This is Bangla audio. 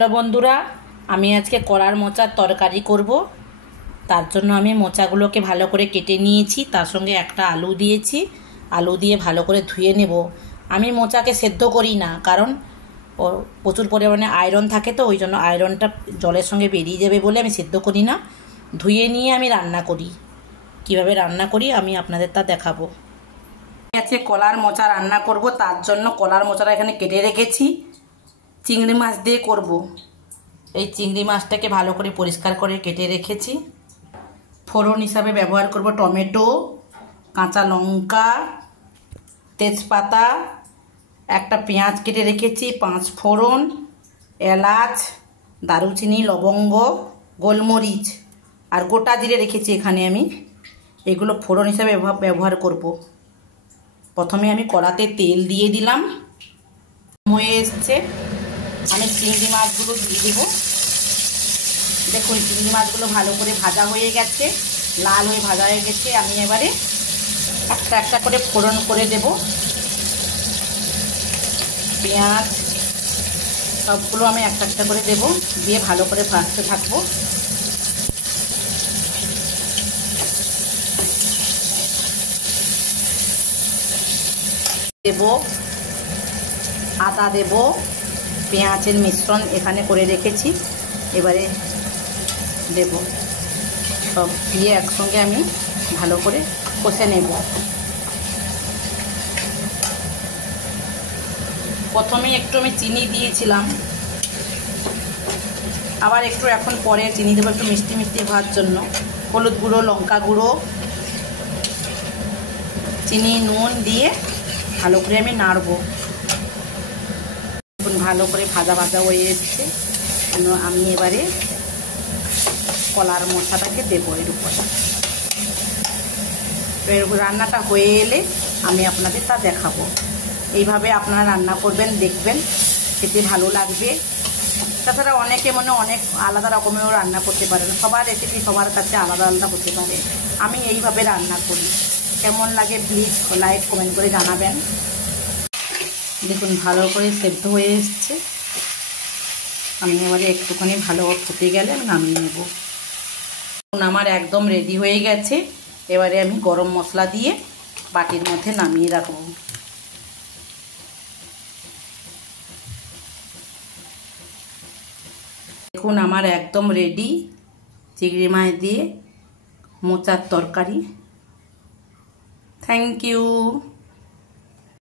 হ্যালো বন্ধুরা, আমি আজকে কলার মোচার তরকারি করব। তার জন্য আমি মোচাগুলোকে ভালো করে কেটে নিয়েছি, তার সঙ্গে একটা আলু দিয়েছি। আলু দিয়ে ভালো করে ধুয়ে নেব। আমি মোচাকে সেদ্ধ করি না, কারণ প্রচুর পরিমাণে আয়রন থাকে, তো ওই জন্য আয়রনটা জলের সঙ্গে বেরিয়ে যাবে বলে আমি সেদ্ধ করি না। ধুয়ে নিয়ে আমি রান্না করি। কিভাবে রান্না করি আমি আপনাদের তা দেখাবো। আজকে কলার মোচা রান্না করব, তার জন্য কলার মোচাটা এখানে কেটে রেখেছি। চিংড়ি মাছ দিয়ে করব। এই চিংড়ি মাছটাকে ভালো করে পরিষ্কার করে কেটে রেখেছি। ফোড়ন হিসাবে ব্যবহার করব টমেটো, কাঁচা লঙ্কা, তেজপাতা, একটা পেঁয়াজ কেটে রেখেছি, 5 ফোড়ন, এলাচ, দারুচিনি, লবঙ্গ, গোলমরিচ আর গোটা জিরে রেখেছি এখানে আমি। এগুলো ফোড়ন হিসাবে ব্যবহার করব। প্রথমে আমি কড়াতে তেল দিয়ে দিলাম। হয়ে এসছে, আমি চিংড়ি মাছগুলো দিয়ে দেবো। দেখুন চিংড়ি মাছগুলো ভালো করে ভাজা হয়ে গেছে, লাল হয়ে ভাজা হয়ে গেছে। আমি এবারে একটা একটা করে ফোড়ন করে দেব। পেঁয়াজ সবগুলো আমি একটা একটা করে দেব, দিয়ে ভালো করে ভাজতে থাকবো। দেব আদা, দেব পেঁয়াজের মিশ্রণ এখানে করে রেখেছি, এবারে দেব। সব দিয়ে একসঙ্গে আমি ভালো করে কষে নেব। প্রথমে একটু আমি চিনি দিয়েছিলাম, আবার একটু এখন পরে চিনি দেবো, একটু মিষ্টি মিষ্টি হওয়ার জন্য। হলুদ গুঁড়ো, লঙ্কা গুঁড়ো, চিনি, নুন দিয়ে ভালো করে আমি নাড়ব। এখন ভালো করে ভাজা ভাজা হয়ে এসছে। আমি এবারে কলার মোচাটাকে দেবো এর উপরে। রান্নাটা হয়ে এলে আমি আপনাদের তা দেখাবো। এইভাবে আপনারা রান্না করবেন, দেখবেন খেতে ভালো লাগবে। তাছাড়া অনেকে অনেক আলাদা রকমেরও রান্না করতে পারেন। সবার রেসিপি সবার কাছে আলাদা আলাদা হতে পারে। আমি এইভাবে রান্না করি। কেমন লাগে প্লিজ লাইক কমেন্ট করে জানাবেন। দেখুন ভালো করে সেদ্ধ হয়ে এসছে। আমি এবারে একটুখানি ভালো ফুটে গেলে আমি নামিয়ে নেব। আমার একদম রেডি হয়ে গেছে। এবারে আমি গরম মশলা দিয়ে বাটির মধ্যে নামিয়ে রাখবো। দেখুন আমার একদম রেডি চিংড়ি মাছ দিয়ে মোচার তরকারি। Thank you.